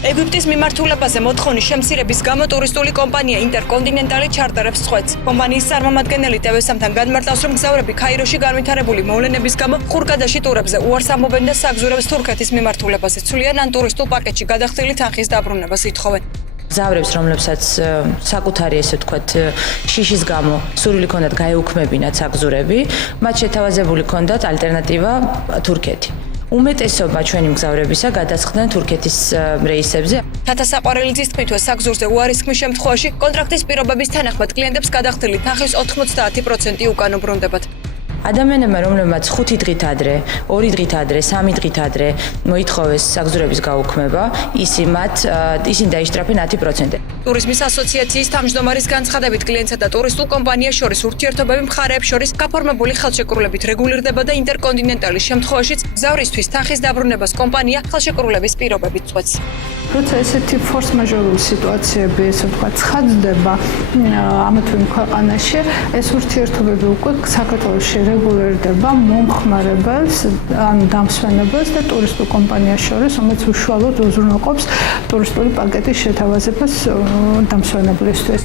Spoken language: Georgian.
ეგვიპტის მიმართულებაზე მოთხოვნის შემცირების გამო ტურისტული კომპანია ინტერკონტინენტალი ჩარტერებს წვეთს. კომპანიის წარმომადგენელი TV-სთან განმარტავს, რომ მგზავრები ქაიროში განვითარებული მოვლენების გამო ხურკადაში ტურებზე უარს ამობენ და საგზურებს თურქეთის მიმართულებაზე ცვლიან ან ტურისტულ პაკეტში გადახდილი თანხის დაბრუნებას ითხოვენ. მგზავრებს, რომლებსაც საკუთარი ესე ვთქვათ, შიშის გამო სურვილი ჰქონდათ გაეუქმებინათ საგზურები, მათ შეთავაზებული ჰქონდათ ალტერნატივა თურქეთი. უმეტესობა ჩვენი მგზავრებისა გადაწყდნენ თურქეთის რეისებზე. თათასაყვარელიძის თქმითვე საგზურზე უარისქმის შემთხვევაში კონტრაქტის პირობების თანახმად კლიენტებს გადახდილი თანხის 90% უკან უბრუნდებათ. ადამიანებმა, რომლებმაც 5 დღით ადრე, 2 დღით ადრე, 3 დღით ადრე მოითხოვეს საგზურების გაუქმება, ისინი დაიშტრაფენ 10%. ტურიზმის ასოციაციის თავმჯდომარის განცხადებით, კლიენტსა და ტურისტულ კომპანიას შორის ურთიერთობები მხარეებს შორის გაფორმებული ხელშეკრულებით რეგულირდება და ინტერკონტინენტალის შემთხვევაშიც მგზავრისთვის თანხის დაბრუნებას კომპანია ხელშეკრულების პირობებით წვეთს. როცა ესეთი ფორს-მაჟორული სიტუაციები, ესე ვთქვათ, ცხადდება ამა თუ იმ ქვეყანაში, ეს ურთიერთობები უკვე საქართველოში რეგულირდება მომხმარებელს, ანუ დამსვენებელს და ტურისტულ კომპანიას შორის, რომელიც უშუალოდ უზრუნველყოფს ტურისტული პაკეტის შეთავაზებას დამსვენებლისთვის.